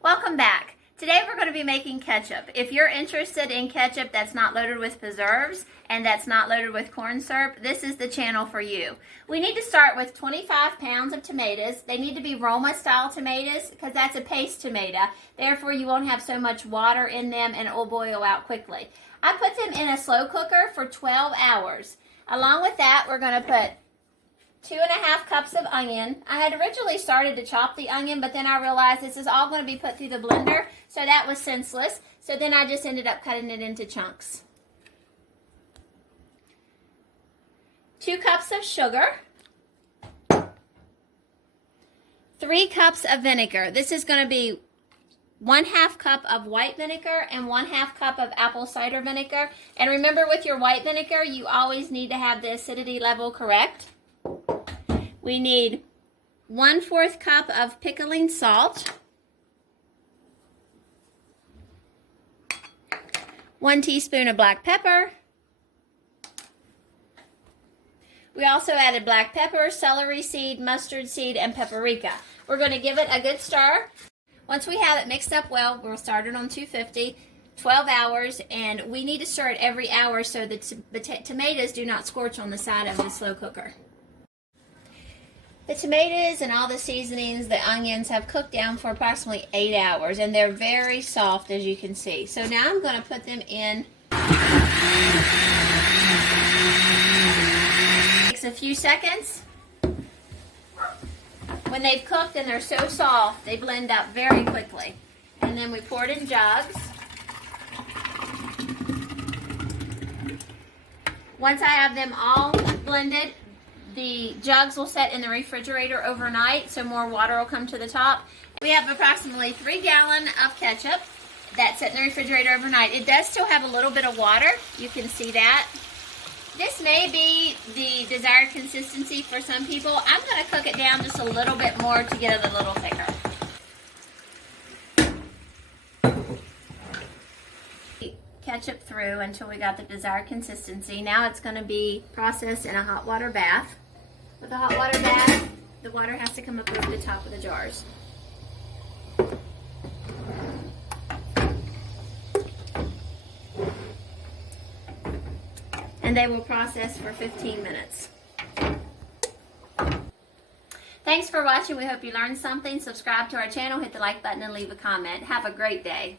Welcome back. Today we're going to be making ketchup. If you're interested in ketchup that's not loaded with preserves and that's not loaded with corn syrup, this is the channel for you. We need to start with 25 pounds of tomatoes. They need to be Roma style tomatoes because that's a paste tomato. Therefore you won't have so much water in them and it will boil out quickly. I put them in a slow cooker for 12 hours. Along with that, we're going to put 2.5 cups of onion. I had originally started to chop the onion, but then I realized this is all going to be put through the blender, so that was senseless. So then I just ended up cutting it into chunks. 2 cups of sugar. 3 cups of vinegar. This is going to be 1/2 cup of white vinegar and 1/2 cup of apple cider vinegar. And remember, with your white vinegar, you always need to have the acidity level correct. We need 1/4 cup of pickling salt, 1 teaspoon of black pepper. We also added black pepper, celery seed, mustard seed, and paprika. We're going to give it a good stir. Once we have it mixed up well, we'll start it on 250, 12 hours, and we need to stir it every hour so that the tomatoes do not scorch on the side of the slow cooker. The tomatoes and all the seasonings, the onions have cooked down for approximately 8 hours, and they're very soft, as you can see. So now I'm going to put them in. It takes a few seconds. When they've cooked and they're so soft, they blend up very quickly. And then we pour it in jugs. Once I have them all blended, the jugs will set in the refrigerator overnight, so more water will come to the top. We have approximately 3 gallons of ketchup that's set in the refrigerator overnight. It does still have a little bit of water. You can see that. This may be the desired consistency for some people. I'm going to cook it down just a little bit more to get it a little thicker. Ketchup through until we got the desired consistency. Now it's going to be processed in a hot water bath. With a hot water bath, the water has to come up over the top of the jars. And they will process for 15 minutes. Thanks for watching. We hope you learned something. Subscribe to our channel, hit the like button, and leave a comment. Have a great day.